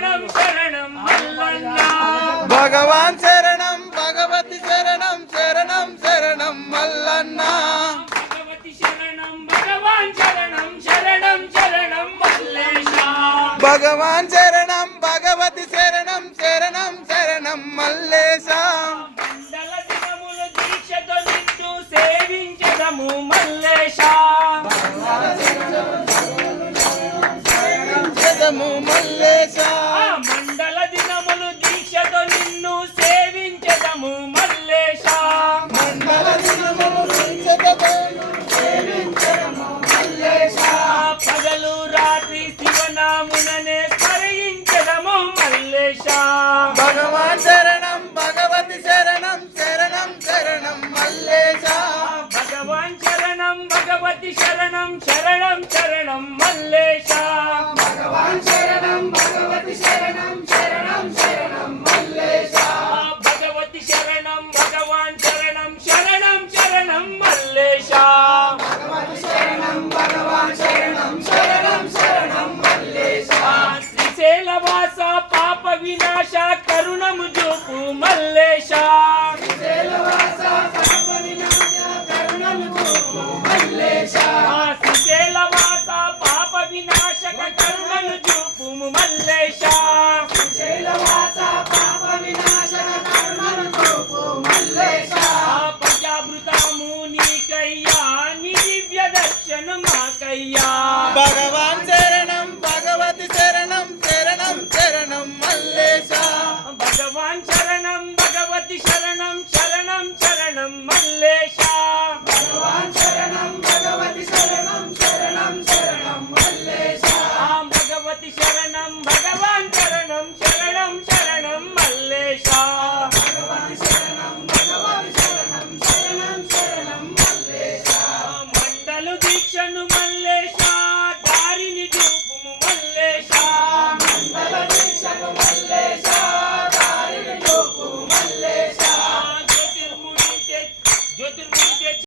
శరణం శరణం మల్లన్న భగవాన్ శరణం భగవతి శరణం శరణం శరణం మల్లన్న భగవతి శరణం భగవాన్ శరణం శరణం శరణం మల్లేశ భగవాన్ శరణం భగవతి శరణం శరణం శరణం మల్లేశ మండల దినములు దీక్షతో నిన్ను సేవించదము మల్లేశ శరణం మల్లేశ